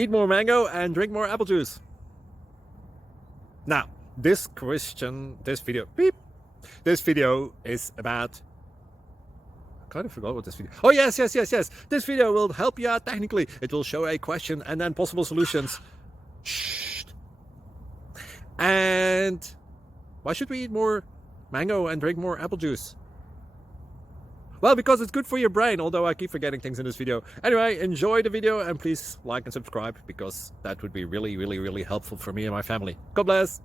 Eat more mango and drink more apple juice. Now, this video is about, I kind of forgot what this video. Oh, yes. This video will help you out technically. It will show a question and then possible solutions. Shh. And why should we eat more mango and drink more apple juice? Well, because it's good for your brain, although I keep forgetting things in this video. Anyway, enjoy the video and please like and subscribe, because that would be really helpful for me and my family. God bless!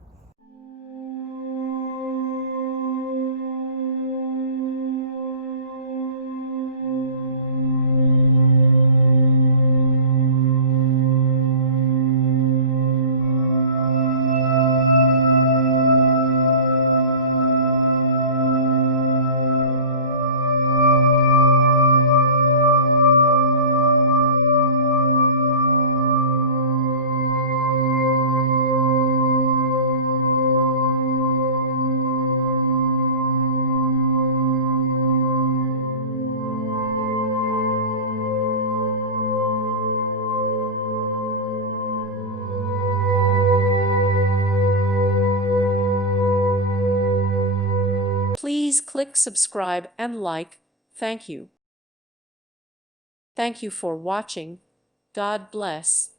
Please click subscribe and like. Thank you. Thank you for watching. God bless.